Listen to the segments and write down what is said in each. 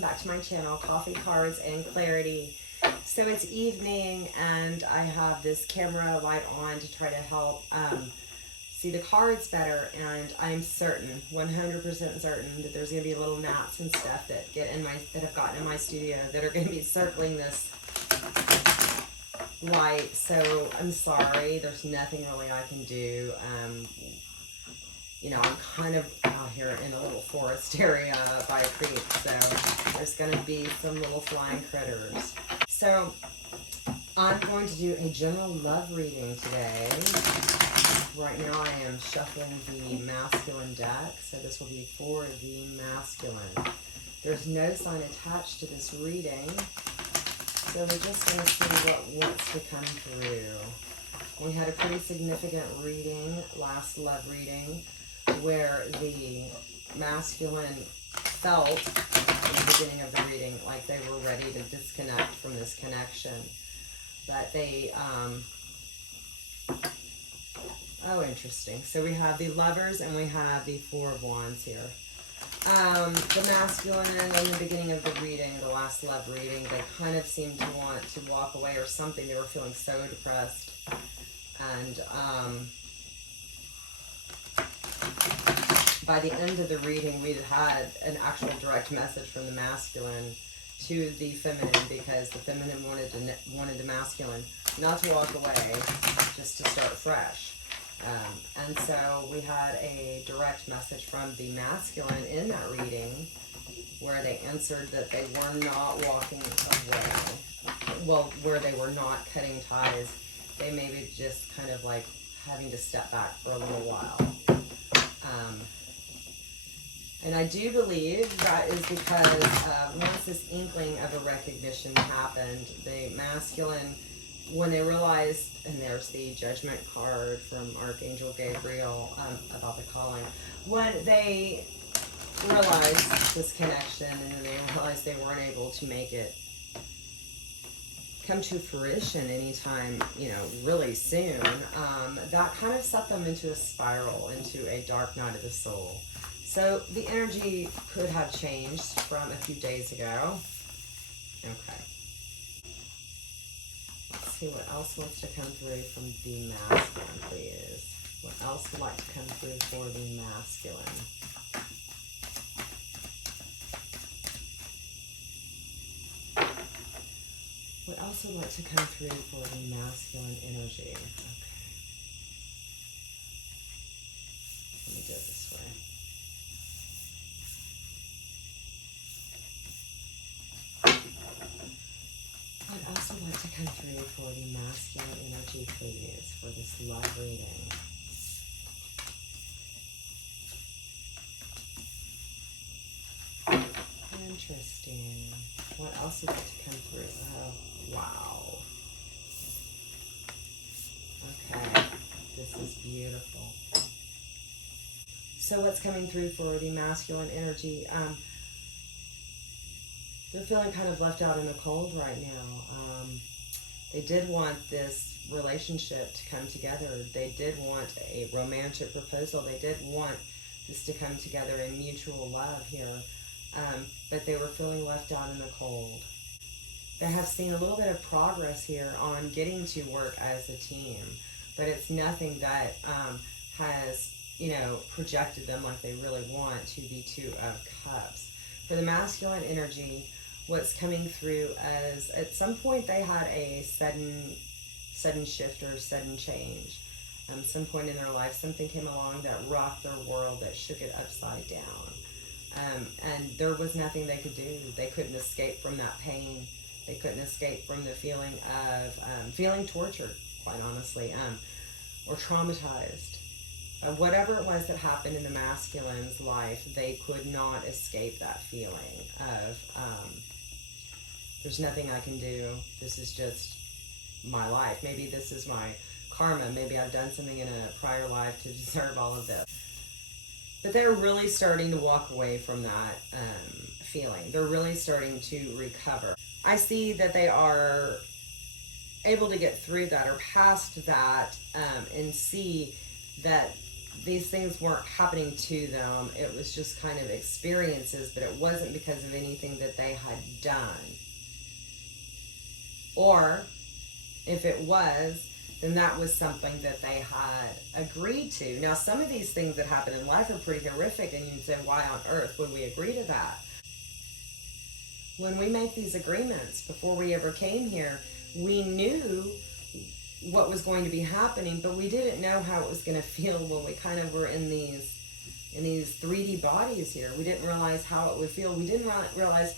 welcome back to my channel, Coffee, Cards, and Clarity. So it's evening and I have this camera light on to try to help see the cards better, and I'm certain, 100% certain, that there's going to be little gnats and stuff that have gotten in my studio that are going to be circling this light. So I'm sorry, there's nothing really I can do. You know, I'm kind of out here in a little forest area by a creek, so there's going to be some little flying critters. So I'm going to do a general love reading today. Right now I am shuffling the masculine deck, so this will be for the masculine. There's no sign attached to this reading, so we're just going to see what wants to come through. We had a pretty significant reading, last love reading, where the masculine felt in the beginning of the reading like they were ready to disconnect from this connection. But they, oh, interesting. So we have the Lovers and we have the Four of Wands here. The masculine in the beginning of the reading, the last love reading, they kind of seemed to want to walk away or something. They were feeling so depressed. And by the end of the reading, we had an actual direct message from the masculine to the feminine, because the feminine wanted the masculine not to walk away, just to start fresh. And so we had a direct message from the masculine in that reading where they answered that they were not walking away. Well, where they were not cutting ties. They may be just kind of like having to step back for a little while. And I do believe that is because once this inkling of a recognition happened, the masculine, when they realized, and there's the Judgment card from Archangel Gabriel about the calling, when they realized this connection and then they realized they weren't able to make it come to fruition anytime, you know, really soon, that kind of set them into a spiral, into a dark night of the soul. So the energy could have changed from a few days ago. Okay. Let's see what else wants to come through from the masculine, please. What else would like to come through for the masculine? What else would like to come through for the masculine energy? Okay. Let me do it this way. What else would like to come through for the masculine energy, please, for this love reading? Interesting. What else would like to come through? Oh, wow. Okay, this is beautiful. So what's coming through for the masculine energy? They're feeling kind of left out in the cold right now. They did want this relationship to come together. They did want a romantic proposal. They did want this to come together in mutual love here. But they were feeling left out in the cold. They have seen a little bit of progress here on getting to work as a team, but it's nothing that has, you know, projected them like they really want to the Two of Cups. For the masculine energy, what's coming through as at some point they had a sudden shift or sudden change. Some point in their life, something came along that rocked their world, that shook it upside down. And there was nothing they could do. They couldn't escape from that pain. They couldn't escape from the feeling of feeling tortured, quite honestly, or traumatized. Whatever it was that happened in the masculine's life, they could not escape that feeling of there's nothing I can do. This is just my life. Maybe this is my karma. Maybe I've done something in a prior life to deserve all of this. But they're really starting to walk away from that feeling. They're really starting to recover. I see that they are able to get through that or past that and see that these things weren't happening to them. It was just kind of experiences, but it wasn't because of anything that they had done. Or if it was, then that was something that they had agreed to. Now, some of these things that happen in life are pretty horrific, and you'd say, why on earth would we agree to that? When we make these agreements, before we ever came here, we knew what was going to be happening, but we didn't know how it was going to feel when we kind of were in these 3D bodies here. We didn't realize how it would feel. We didn't realize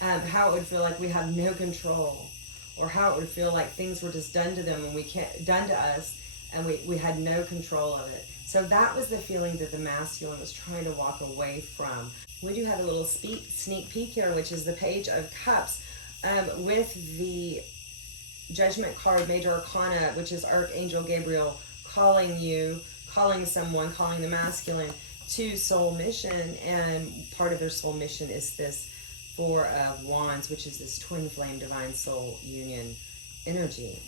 how it would feel like we had no control, or how it would feel like things were just done to them and done to us, and we had no control of it. So that was the feeling that the masculine was trying to walk away from. We do have a little sneak peek here, which is the Page of Cups, with the Judgment card, Major Arcana, which is Archangel Gabriel calling you, calling someone, calling the masculine to soul mission. And part of their soul mission is this Four of Wands, which is this twin flame divine soul union energy.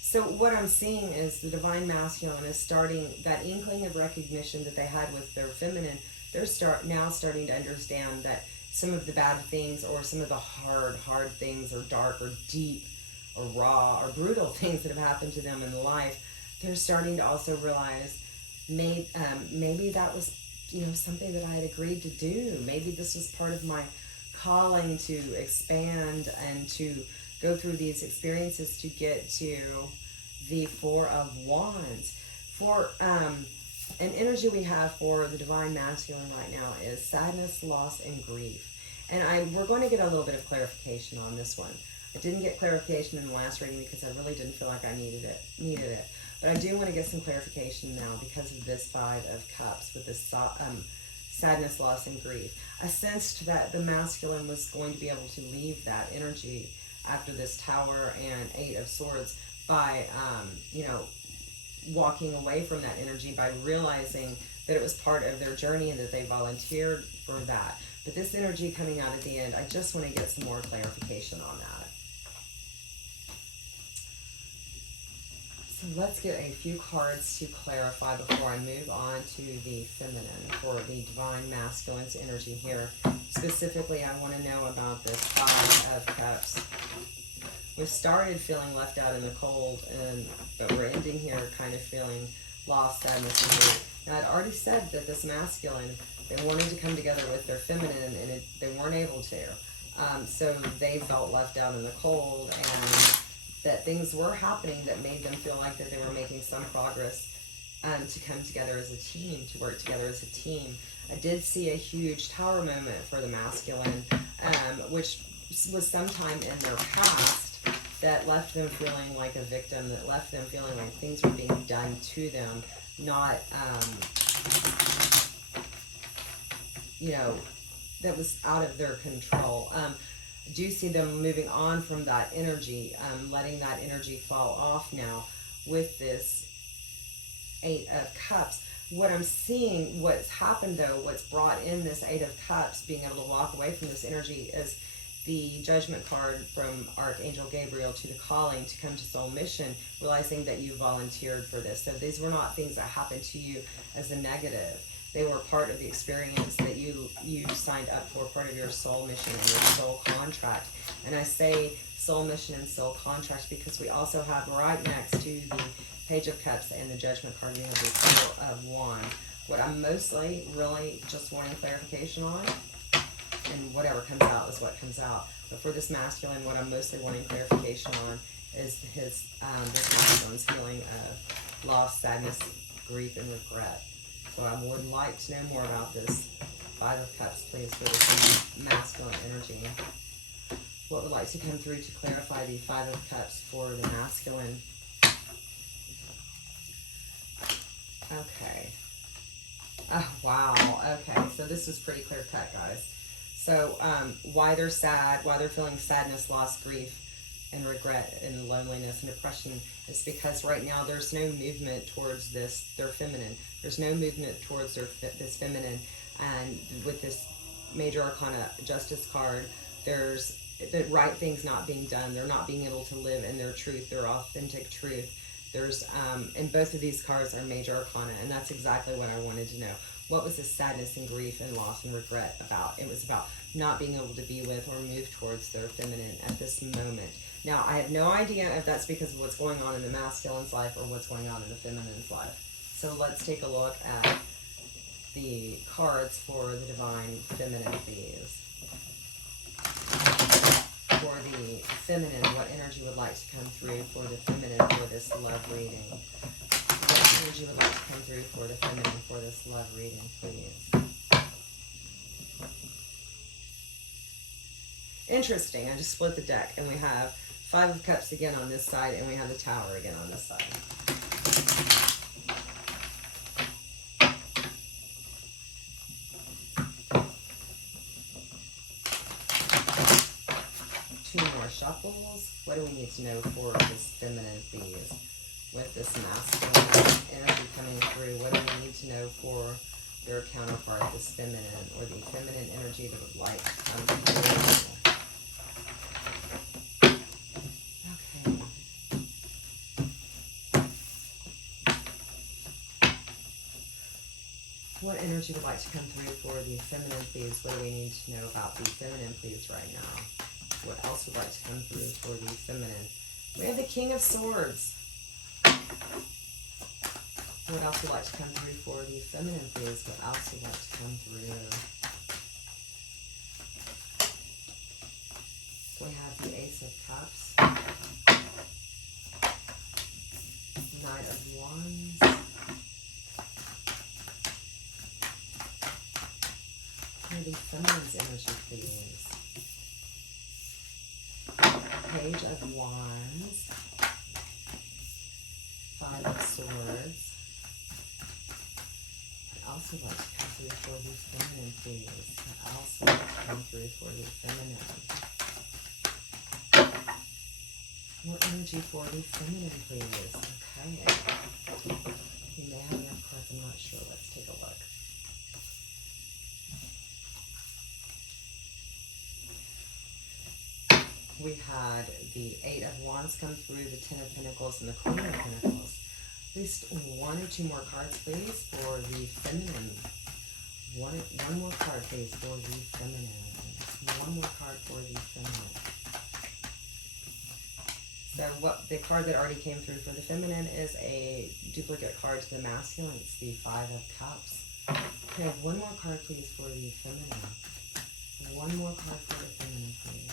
So what I'm seeing is the divine masculine is starting that inkling of recognition that they had with their feminine. They're now starting to understand that some of the bad things, or some of the hard things, or dark or deep or raw or brutal things that have happened to them in life, they're starting to also realize maybe that was, something that I had agreed to do. Maybe this was part of my calling to expand and to go through these experiences to get to the Four of Wands. For an energy we have for the divine masculine right now is sadness, loss, and grief. And we're going to get a little bit of clarification on this one. I didn't get clarification in the last reading because I really didn't feel like I needed it. But I do want to get some clarification now because of this Five of Cups with this sadness, loss, and grief. I sensed that the masculine was going to be able to leave that energy after this Tower and Eight of Swords by, walking away from that energy, by realizing that it was part of their journey and that they volunteered for that. But this energy coming out at the end, I just want to get some more clarification on that. So let's get a few cards to clarify before I move on to the feminine for the divine masculine's energy here. Specifically, I want to know about this Five of Cups. We started feeling left out in the cold, but we're ending here kind of feeling lost, sadness, and grief. Now, I'd already said that this masculine, they wanted to come together with their feminine, and they weren't able to. So they felt left out in the cold, and that things were happening that made them feel like that they were making some progress to come together as a team, to work together as a team. I did see a huge Tower moment for the masculine, which was sometime in their past, that left them feeling like a victim, that left them feeling like things were being done to them, not, that was out of their control. I do see them moving on from that energy, letting that energy fall off now with this Eight of Cups. What I'm seeing, what's happened though, what's brought in this Eight of Cups, being able to walk away from this energy, is the Judgment card from Archangel Gabriel to the calling to come to soul mission, realizing that you volunteered for this. So these were not things that happened to you as a negative. They were part of the experience that you signed up for, part of your soul mission and your soul contract. And I say soul mission and soul contract because we also have right next to the Page of Cups and the Judgment card, we have the Four of Wands. What I'm mostly really just wanting clarification on, and whatever comes out is what comes out. But for this masculine, what I'm mostly wanting clarification on is this masculine's feeling of loss, sadness, grief, and regret. So I would like to know more about this Five of Cups, please, for this masculine energy. What would like to come through to clarify the Five of Cups for the masculine? Okay. Oh, wow. Okay, so this is pretty clear cut, guys. So why they're sad, why they're feeling sadness, loss, grief, and regret, and loneliness and depression is because right now there's no movement towards this, their feminine. There's no movement towards this feminine. And with this Major Arcana Justice card, there's the right things not being done. They're not being able to live in their truth, their authentic truth. There's, and both of these cards are major arcana, and that's exactly what I wanted to know. What was the sadness and grief and loss and regret about? It was about not being able to be with or move towards their feminine at this moment. Now, I have no idea if that's because of what's going on in the masculine's life or what's going on in the feminine's life. So let's take a look at the cards for the divine feminine, please. For the feminine, what energy would like to come through for the feminine for this love reading? What energy would like to come through for the feminine for this love reading, please? Interesting. I just split the deck, and we have Five of Cups again on this side, and we have the Tower again on this side. Two more shuffles. What do we need to know for this feminine, please? With this masculine energy coming through, what do we need to know for their counterpart, this feminine, or the feminine energy that would like to come through? Okay. What energy would like to come through for the feminine, please? What do we need to know about the feminine, please, right now? What else would like to come through for the feminine? We have the King of Swords. What else would like to come through for the feminine, please? What else would like to come through? We have the Ace of Cups. Knight of Wands. And the feminine's energy, please. Page of Wands. Five of Swords. What else would like to come through for the feminine, please? What else would like to come through for the feminine? More energy for the feminine, please. Okay. We may have enough cards, I'm not sure. Let's take a look. We had the Eight of Wands come through, the Ten of Pentacles, and the Queen of Pentacles. At least one or two more cards, please, for the feminine. One more card, please, for the feminine. One more card for the feminine. So what the card that already came through for the feminine is a duplicate card to the masculine. It's the Five of Cups. Okay, one more card, please, for the feminine. One more card for the feminine, please.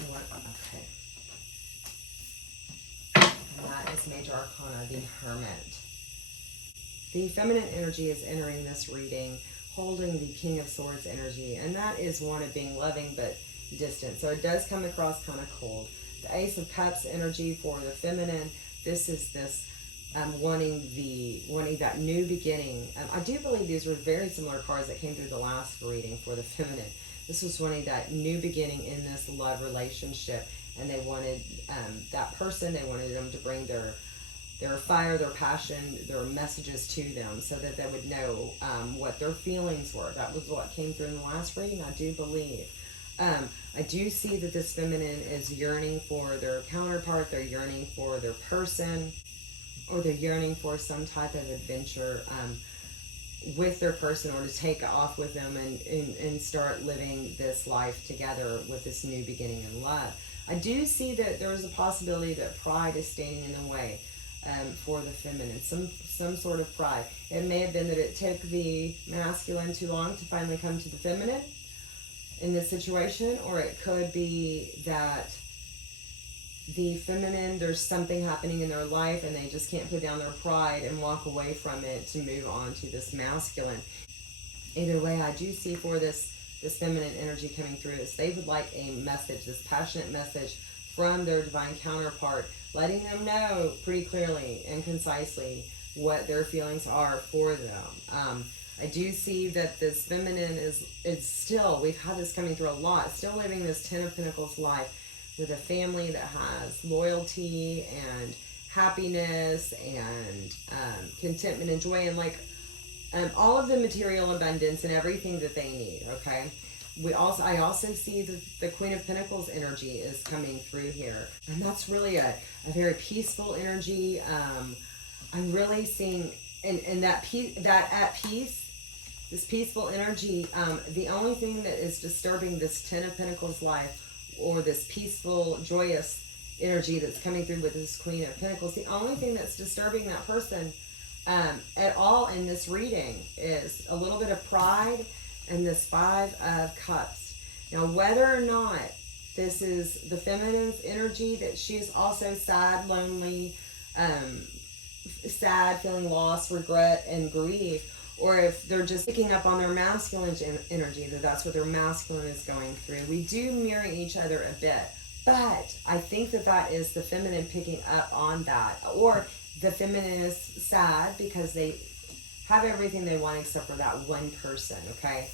Okay. And that is Major Arcana, the Hermit. The feminine energy is entering this reading, holding the King of Swords energy, and that is one of being loving but distant. So it does come across kind of cold. The Ace of Cups energy for the feminine. This is this wanting that new beginning. I do believe these were very similar cards that came through the last reading for the feminine. This was wanting that new beginning in this love relationship, and they wanted that person. They wanted them to bring their fire, their passion, their messages to them, so that they would know what their feelings were. That was what came through in the last reading, I do believe. I do see that this feminine is yearning for their counterpart. They're yearning for their person, or they're yearning for some type of adventure with their person, or to take off with them and start living this life together with this new beginning in love. I do see that there is a possibility that pride is standing in the way for the feminine, some sort of pride. It may have been that it took the masculine too long to finally come to the feminine in this situation, or it could be that the feminine, there's something happening in their life and they just can't put down their pride and walk away from it to move on to this masculine. Either way, I do see for this feminine energy coming through is they would like a message, this passionate message from their divine counterpart, letting them know pretty clearly and concisely what their feelings are for them. I do see that this feminine is still, we've had this coming through a lot, still living this Ten of Pentacles life with a family that has loyalty and happiness and contentment and joy, and like all of the material abundance and everything that they need, okay? I also see the Queen of Pentacles energy is coming through here, and that's really a very peaceful energy. I'm really seeing in that at peace, this peaceful energy. The only thing that is disturbing this Ten of Pentacles life, or this peaceful, joyous energy that's coming through with this Queen of Pentacles, the only thing that's disturbing that person at all in this reading is a little bit of pride and this Five of Cups. Now, whether or not this is the feminine's energy, that she is also sad, lonely, sad, feeling loss, regret, and grief, or if they're just picking up on their masculine energy, that's what their masculine is going through. We do mirror each other a bit, but I think that is the feminine picking up on that, or the feminine is sad because they have everything they want except for that one person, okay?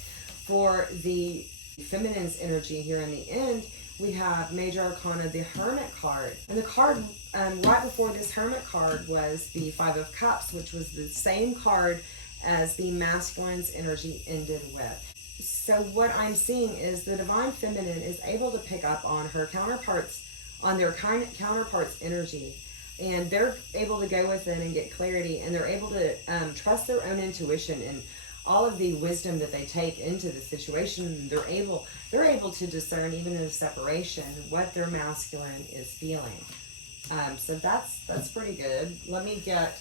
For the feminine's energy here in the end, we have Major Arcana, the Hermit card. And the card right before this Hermit card was the Five of Cups, which was the same card as the masculine's energy ended with. So what I'm seeing is the Divine Feminine is able to pick up on her counterparts, on their counterparts' energy. And they're able to go within and get clarity, and they're able to trust their own intuition and all of the wisdom that they take into the situation. They're able to discern, even in a separation, what their masculine is feeling. So that's pretty good. Let me get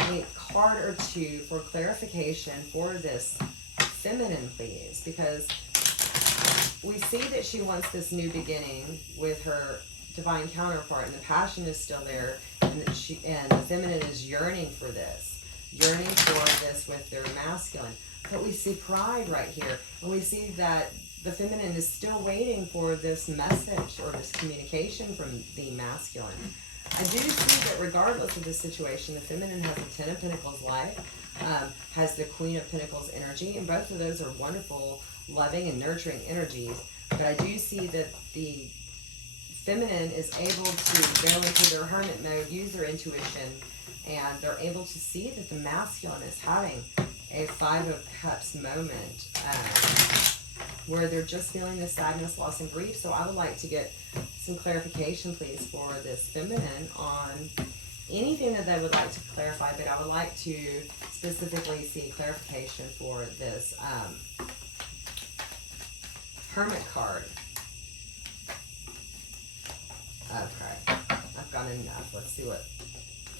a card or two for clarification for this feminine, please, because we see that she wants this new beginning with her divine counterpart, and the passion is still there, and the feminine is yearning for this with their masculine. But we see pride right here, and we see that the feminine is still waiting for this message or this communication from the masculine. I do see that regardless of the situation, the feminine has the Ten of Pentacles life, has the Queen of Pentacles energy, and both of those are wonderful, loving, and nurturing energies. But I do see that the feminine is able to go into their hermit mode, use their intuition, and they're able to see that the masculine is having a Five of Cups moment where they're just feeling the sadness, loss, and grief. So I would like to get some clarification, please, for this feminine on anything that they would like to clarify, but I would like to specifically see clarification for this Hermit card. Okay, I've got enough. Let's see what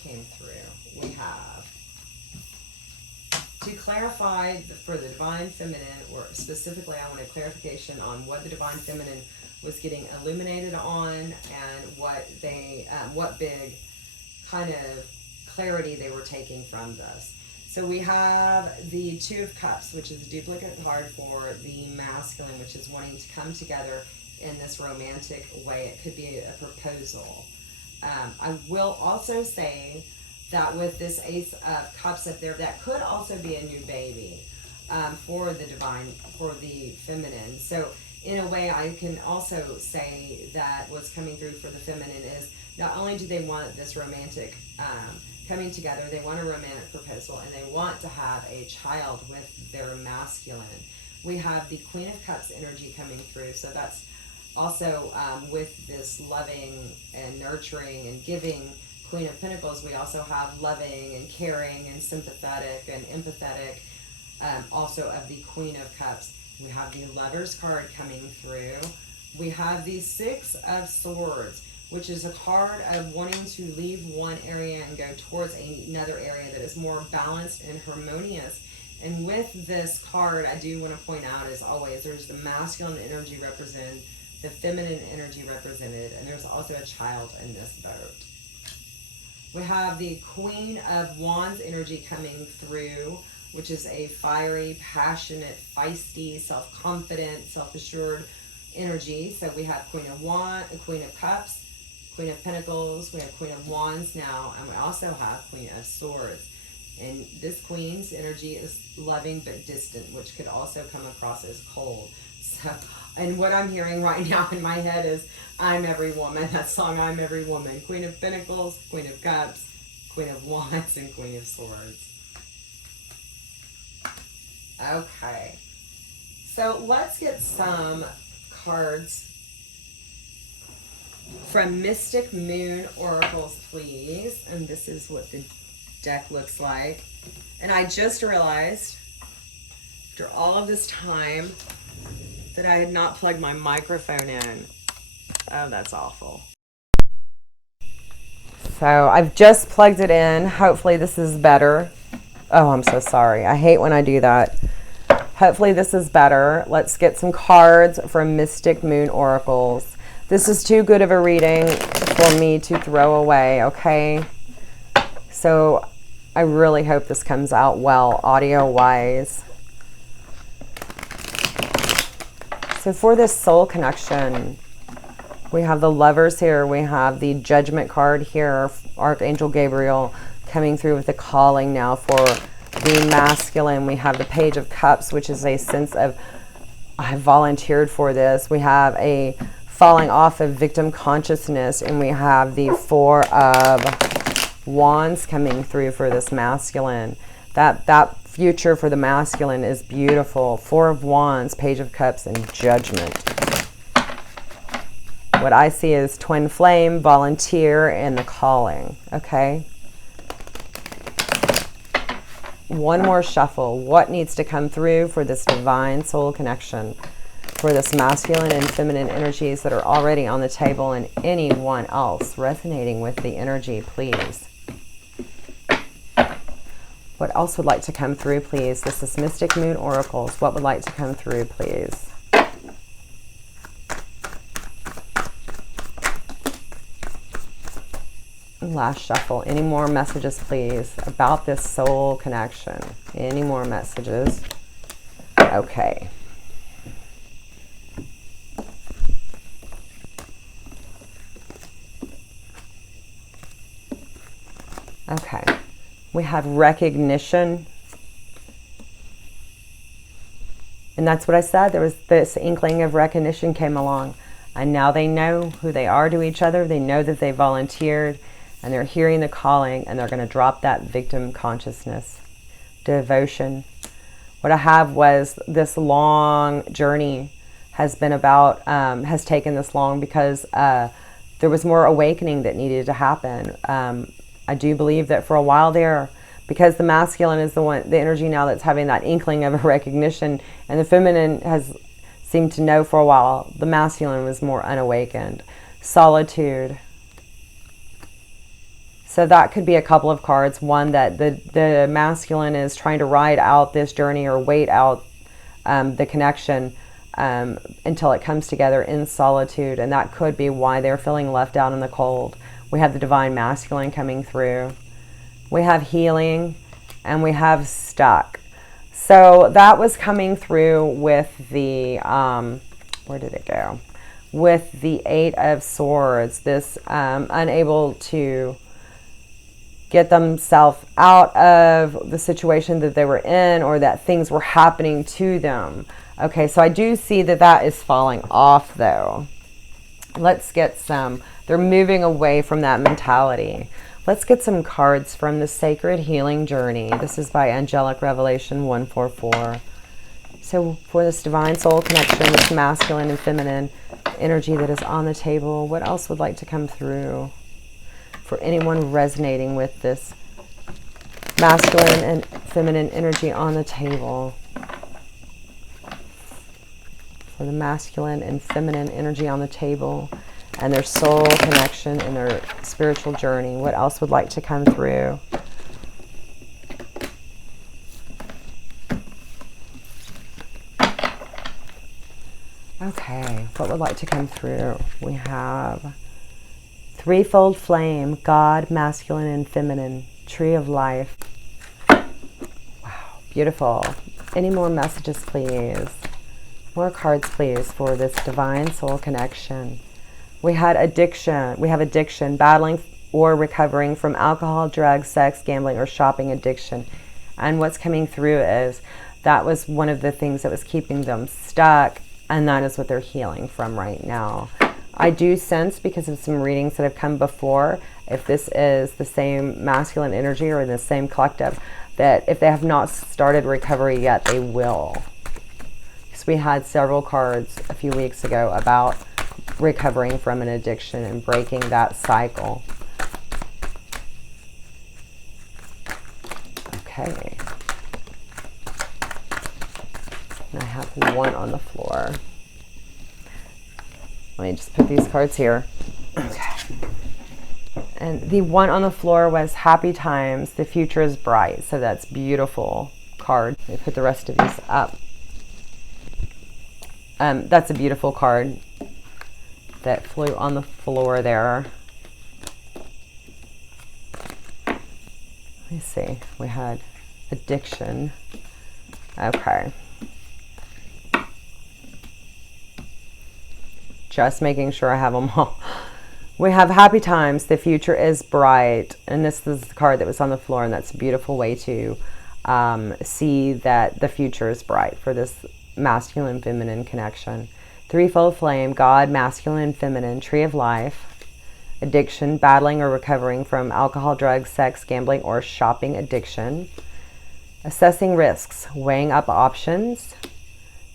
came through. We have, to clarify for the Divine Feminine, or specifically I want a clarification on what the Divine Feminine was getting illuminated on, and what big kind of clarity they were taking from this. So we have the Two of Cups, which is a duplicate card for the masculine, which is wanting to come together in this romantic way. It could be a proposal. I will also say that with this Ace of Cups up there, that could also be a new baby for the feminine. So in a way, I can also say that what's coming through for the feminine is not only do they want this romantic coming together, they want a romantic proposal, and they want to have a child with their masculine. We have the Queen of Cups energy coming through, so that's also with this loving and nurturing and giving Queen of Pentacles. We also have loving and caring and sympathetic and empathetic, also of the Queen of Cups. We have the Lover's card coming through. We have the Six of Swords, which is a card of wanting to leave one area and go towards another area that is more balanced and harmonious. And with this card, I do want to point out, as always, there's the masculine energy represented, the feminine energy represented, and there's also a child in this boat. We have the Queen of Wands energy coming through, which is a fiery, passionate, feisty, self-confident, self-assured energy. So we have Queen of Cups, Queen of Pentacles, we have Queen of Wands now, and we also have Queen of Swords. And this Queen's energy is loving but distant, which could also come across as cold. So, and what I'm hearing right now in my head is I'm Every Woman, that song I'm Every Woman. Queen of Pentacles, Queen of Cups, Queen of Wands, and Queen of Swords. Okay. So let's get some cards from Mystic Moon Oracles, please. And this is what the deck looks like. And I just realized, after all of this time, that I had not plugged my microphone in. Oh, that's awful. So I've just plugged it in. Hopefully this is better. Oh, I'm so sorry. I hate when I do that. Hopefully this is better. Let's get some cards from Mystic Moon Oracles. This is too good of a reading for me to throw away, okay? So I really hope this comes out well, audio-wise. So for this soul connection, we have the Lovers here. We have the Judgment card here, Archangel Gabriel coming through with the calling now for the masculine. We have the Page of Cups, which is a sense of, I volunteered for this. We have a falling off of victim consciousness, and we have the Four of Wands coming through for this masculine. That future for the masculine is beautiful. Four of Wands, Page of Cups, and Judgment. What I see is twin flame, volunteer, and the calling. Okay. One more shuffle. What needs to come through for this divine soul connection? For this masculine and feminine energies that are already on the table, and anyone else resonating with the energy, please. What else would like to come through, please? This is Mystic Moon Oracles. What would like to come through, please? Last shuffle. Any more messages, please, about this soul connection? Any more messages? Okay. Okay. We have recognition. And that's what I said. There was this inkling of recognition came along. And now they know who they are to each other. They know that they volunteered. And they're hearing the calling, and they're going to drop that victim consciousness. Devotion. What I have was this long journey has been about, has taken this long because there was more awakening that needed to happen. I do believe that for a while there, because the masculine is the energy now that's having that inkling of a recognition, and the feminine has seemed to know for a while, the masculine was more unawakened. Solitude. So that could be a couple of cards. One, that the masculine is trying to ride out this journey or wait out the connection until it comes together in solitude. And that could be why they're feeling left out in the cold. We have the divine masculine coming through. We have healing, and we have stuck. So that was coming through with the, where did it go? With the Eight of Swords. This unable to get themselves out of the situation that they were in, or that things were happening to them. Okay, so I do see that that is falling off though. Let's get some, they're moving away from that mentality. Let's get some cards from the Sacred Healing Journey. This is by Angelic Revelation 144. So for this divine soul connection, this masculine and feminine energy that is on the table, what else would like to come through? For anyone resonating with this masculine and feminine energy on the table. For the masculine and feminine energy on the table and their soul connection and their spiritual journey. What else would like to come through? Okay, what would like to come through? We have Threefold Flame, God, masculine and feminine, Tree of Life. Wow, beautiful. Any more messages, please? More cards, please, for this divine soul connection. We had addiction. We have addiction, battling or recovering from alcohol, drugs, sex, gambling, or shopping addiction. And what's coming through is that was one of the things that was keeping them stuck, and that is what they're healing from right now. I do sense, because of some readings that have come before, if this is the same masculine energy or the same collective, that if they have not started recovery yet, they will. we had several cards a few weeks ago about recovering from an addiction and breaking that cycle. Okay. And I have one on the floor. Let me just put these cards here. Okay. And the one on the floor was happy times, the future is bright. So that's beautiful card. Let me put the rest of these up. That's a beautiful card that flew on the floor there. Let me see. We had addiction. Okay. Just making sure I have them all. We have happy times, the future is bright. And this is the card that was on the floor, and that's a beautiful way to see that the future is bright for this masculine feminine connection. Threefold flame, God, masculine, feminine, tree of life, addiction, battling or recovering from alcohol, drugs, sex, gambling, or shopping addiction, assessing risks, weighing up options,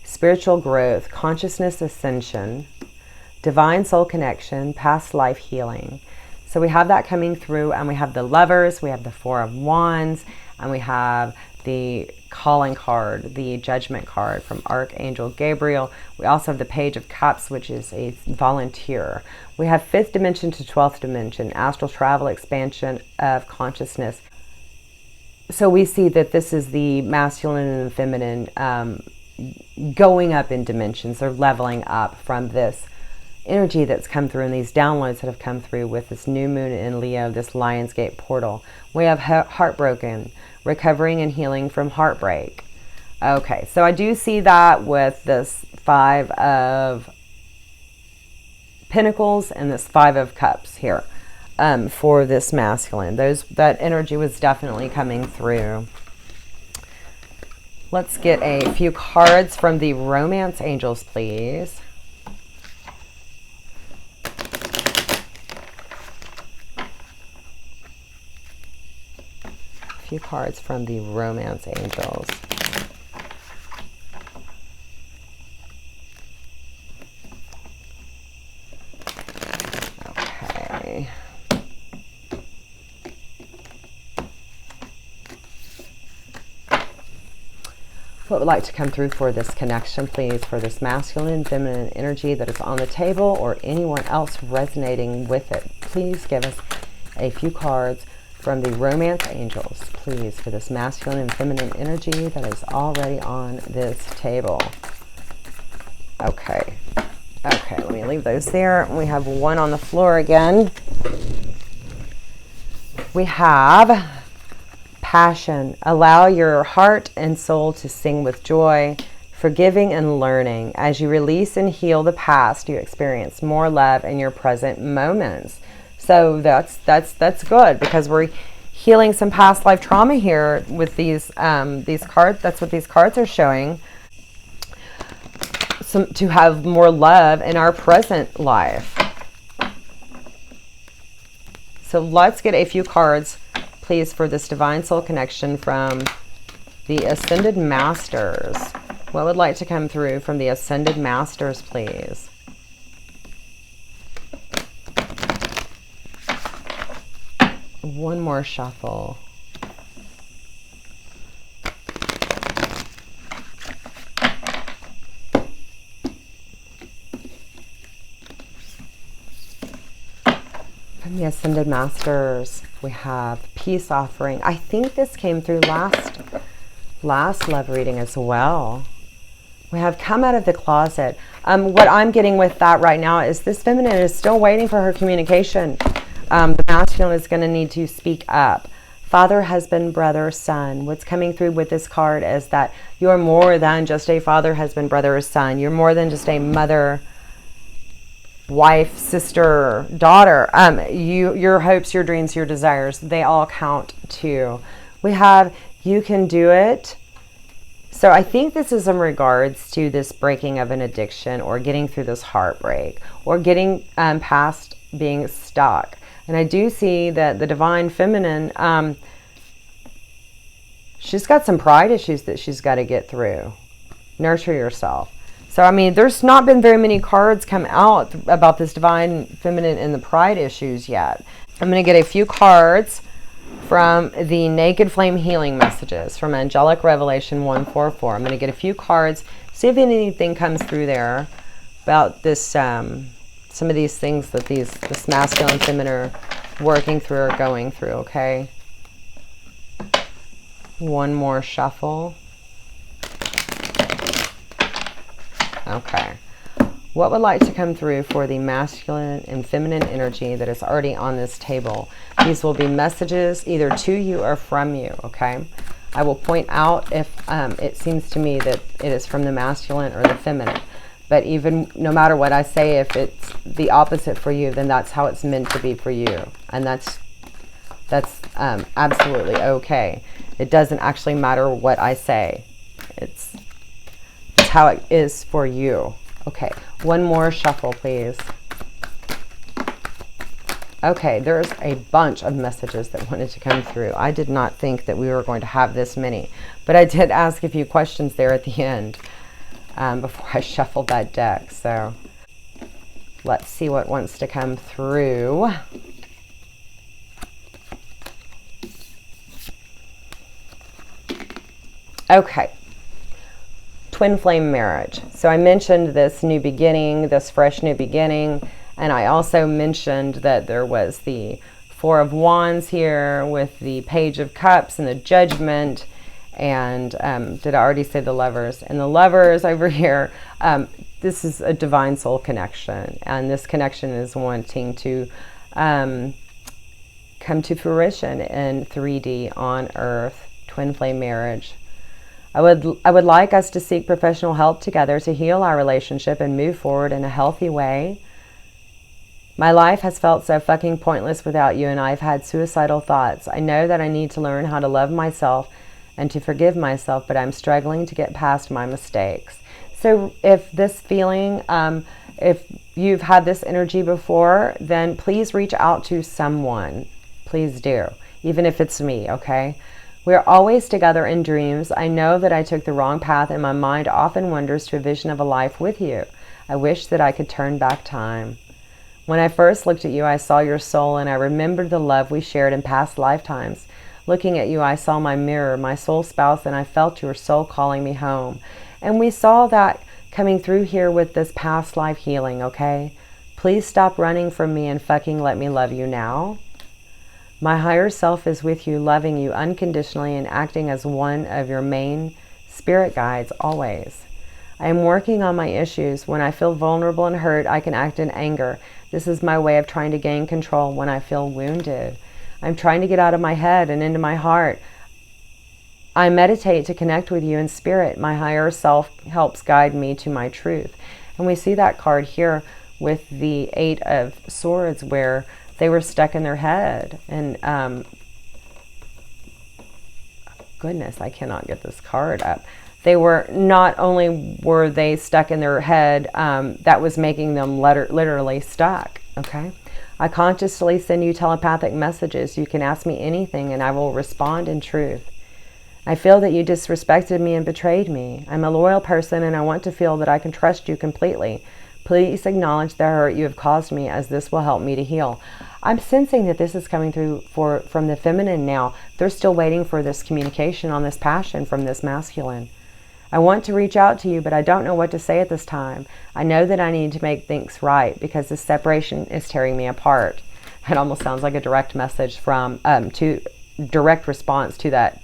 spiritual growth, consciousness ascension, divine soul connection, past life healing. So we have that coming through, and we have the lovers, we have the Four of Wands, and we have the calling card, the judgment card from Archangel Gabriel. We also have the Page of Cups, which is a volunteer. We have 5th dimension to 12th dimension, astral travel, expansion of consciousness. So we see that this is the masculine and the feminine going up in dimensions. They're leveling up from this energy that's come through, and these downloads that have come through with this new moon in Leo, this Lionsgate portal. We have heartbroken, recovering and healing from heartbreak. Okay, so I do see that with this 5 of Pentacles and this 5 of Cups here for this masculine. That energy was definitely coming through. Let's get a few cards from the romance angels, please. Few cards from the romance angels. Okay. What would like to come through for this connection, please, for this masculine, feminine energy that is on the table, or anyone else resonating with it? Please give us a few cards from the romance angels, please, for this masculine and feminine energy that is already on this table. Okay. Okay, let me leave those there. We have one on the floor again. We have passion. Allow your heart and soul to sing with joy, forgiving and learning. As you release and heal the past, you experience more love in your present moments. So that's good, because we're healing some past life trauma here with these cards. That's what these cards are showing. To have more love in our present life. So let's get a few cards, please, for this divine soul connection from the Ascended Masters. What would like to come through from the Ascended Masters, please? One more shuffle. From the Ascended Masters, we have Peace Offering. I think this came through last love reading as well. We have Come Out of the Closet. What I'm getting with that right now is this feminine is still waiting for her communication. The masculine is going to need to speak up. Father, husband, brother, son. What's coming through with this card is that you're more than just a father, husband, brother, or son. You're more than just a mother, wife, sister, daughter. Your hopes, your dreams, your desires, they all count too. We have You Can Do It. So I think this is in regards to this breaking of an addiction, or getting through this heartbreak, or getting past being stuck. And I do see that the divine feminine, she's got some pride issues that she's got to get through. Nurture yourself. So, I mean, there's not been very many cards come out about this divine feminine and the pride issues yet. I'm going to get a few cards from the Naked Flame Healing Messages from Angelic Revelation 144. I'm going to get a few cards, see if anything comes through there about this, some of these things that this masculine and feminine are working through or going through, okay? One more shuffle. Okay. What would like to come through for the masculine and feminine energy that is already on this table? These will be messages either to you or from you, okay? I will point out if it seems to me that it is from the masculine or the feminine. But even no matter what I say, if it's the opposite for you, then that's how it's meant to be for you. And that's absolutely okay. It doesn't actually matter what I say. It's how it is for you. Okay, one more shuffle, please. Okay, there's a bunch of messages that wanted to come through. I did not think that we were going to have this many, but I did ask a few questions there at the end before I shuffled that deck. So let's see what wants to come through. Okay. Twin flame marriage. So I mentioned this new beginning, this fresh new beginning, and I also mentioned that there was the Four of Wands here with the Page of Cups and the Judgment, and did I already say the Lovers? And the Lovers over here, this is a divine soul connection, and this connection is wanting to come to fruition in 3D on Earth. Twin flame marriage. I would like us to seek professional help together to heal our relationship and move forward in a healthy way. My life has felt so fucking pointless without you, and I've had suicidal thoughts. I know that I need to learn how to love myself and to forgive myself, but I'm struggling to get past my mistakes. So if this feeling, if you've had this energy before, then please reach out to someone. Please do, even if it's me, okay? We're always together in dreams. I know that I took the wrong path, and my mind often wanders to a vision of a life with you. I wish that I could turn back time. When I first looked at you, I saw your soul, and I remembered the love we shared in past lifetimes. Looking at you, I saw my mirror, my soul spouse, and I felt your soul calling me home. And we saw that coming through here with this past life healing, okay? Please stop running from me and fucking let me love you now. My higher self is with you, loving you unconditionally and acting as one of your main spirit guides always. I am working on my issues. When I feel vulnerable and hurt, I can act in anger. This is my way of trying to gain control when I feel wounded. I'm trying to get out of my head and into my heart. I meditate to connect with you in spirit. My higher self helps guide me to my truth. And we see that card here with the Eight of Swords where they were stuck in their head. And goodness, I cannot get this card up. They were, not only were they stuck in their head, that was making them literally stuck, okay? I consciously send you telepathic messages. You can ask me anything and I will respond in truth. I feel that you disrespected me and betrayed me. I'm a loyal person and I want to feel that I can trust you completely. Please acknowledge the hurt you have caused me, as this will help me to heal. I'm sensing that this is coming through from the feminine now. They're still waiting for this communication on this passion from this masculine. I want to reach out to you, but I don't know what to say at this time. I know that I need to make things right because this separation is tearing me apart. It almost sounds like a direct message from, direct response to that,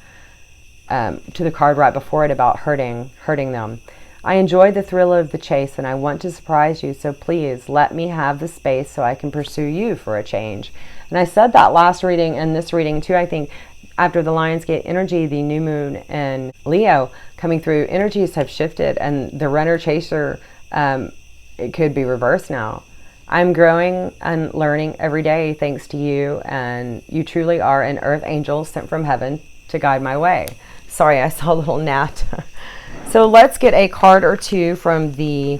to the card right before it about hurting them. I enjoy the thrill of the chase and I want to surprise you, so please let me have the space so I can pursue you for a change. And I said that last reading and this reading too. I think after the Lionsgate energy, the new moon and Leo coming through, energies have shifted and the runner chaser, it could be reversed now. I'm growing and learning every day thanks to you, and you truly are an earth angel sent from heaven to guide my way. Sorry, I saw a little gnat. So let's get a card or two from a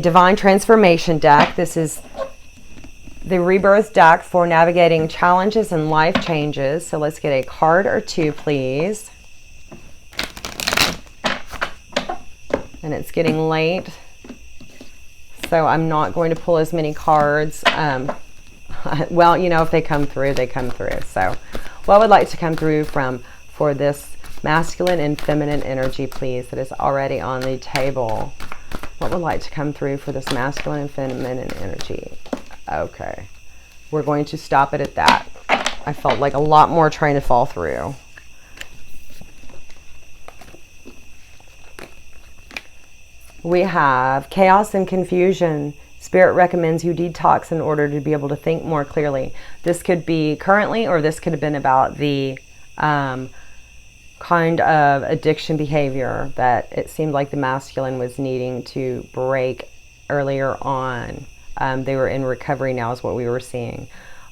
Divine Transformation deck. This is the Rebirth deck for navigating challenges and life changes. So let's get a card or two, please. And it's getting late. so I'm not going to pull as many cards. Well, you know, if they come through, they come through. So what would like to come through for this masculine and feminine energy, please, that is already on the table? What would like to come through for this masculine and feminine energy? Okay. We're going to stop it at that. I felt like a lot more trying to fall through. We have chaos and confusion. Spirit recommends you detox in order to be able to think more clearly. This could be currently, or this could have been about the kind of addiction behavior that it seemed like the masculine was needing to break earlier on. They were in recovery now is what we were seeing.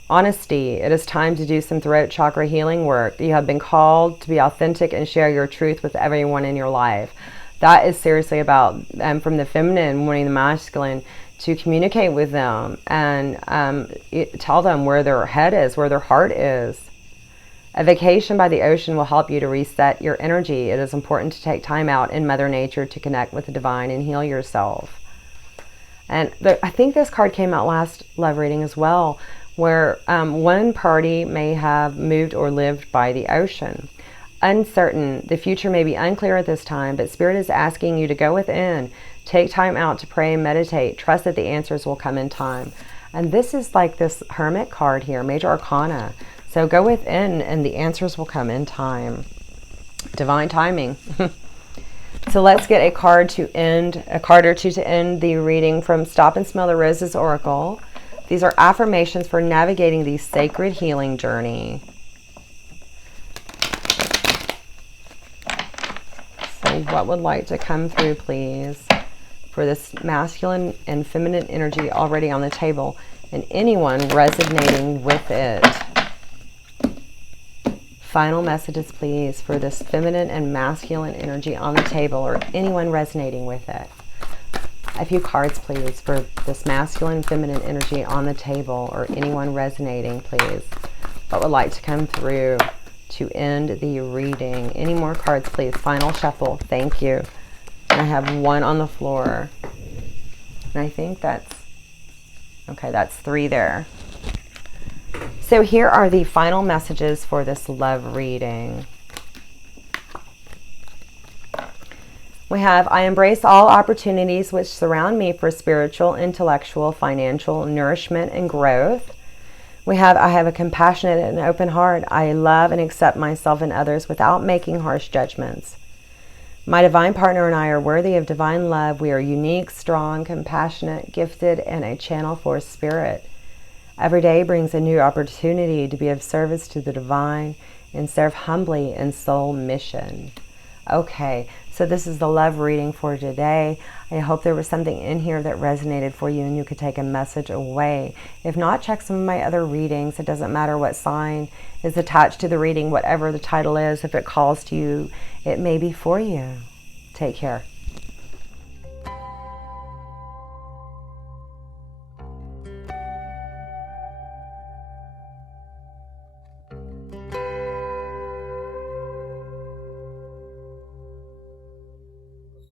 Honesty. It is time to do some throat chakra healing work. You have been called to be authentic and share your truth with everyone in your life. That is seriously about, from the feminine wanting the masculine to communicate with them and tell them where their head is, where their heart is. A vacation by the ocean will help you to reset your energy. It is important to take time out in Mother Nature to connect with the divine and heal yourself. And I think this card came out last love reading as well, where one party may have moved or lived by the ocean. Uncertain. The future may be unclear at this time, but Spirit is asking you to go within, take time out to pray and meditate, trust that the answers will come in time. And this is like this Hermit card here, Major Arcana. So go within and the answers will come in time. Divine timing. So let's get a card or two to end the reading from Stop and Smell the Roses Oracle. These are affirmations for navigating the sacred healing journey. So what would like to come through, please, for this masculine and feminine energy already on the table and anyone resonating with it? Final messages, please, for this feminine and masculine energy on the table or anyone resonating with it. A few cards, please, for this masculine, feminine energy on the table or anyone resonating, please. What would like to come through to end the reading? Any more cards, please? Final shuffle. Thank you. And I have one on the floor. And I think that's 3 there. So here are the final messages for this love reading. We have, I embrace all opportunities which surround me for spiritual, intellectual, financial nourishment and growth. We have, I have a compassionate and open heart. I love and accept myself and others without making harsh judgments. My divine partner and I are worthy of divine love. We are unique, strong, compassionate, gifted, and a channel for spirit. Every day brings a new opportunity to be of service to the divine and serve humbly in soul mission. Okay, so this is the love reading for today. I hope there was something in here that resonated for you and you could take a message away. If not, check some of my other readings. It doesn't matter what sign is attached to the reading, whatever the title is. If it calls to you, it may be for you. Take care.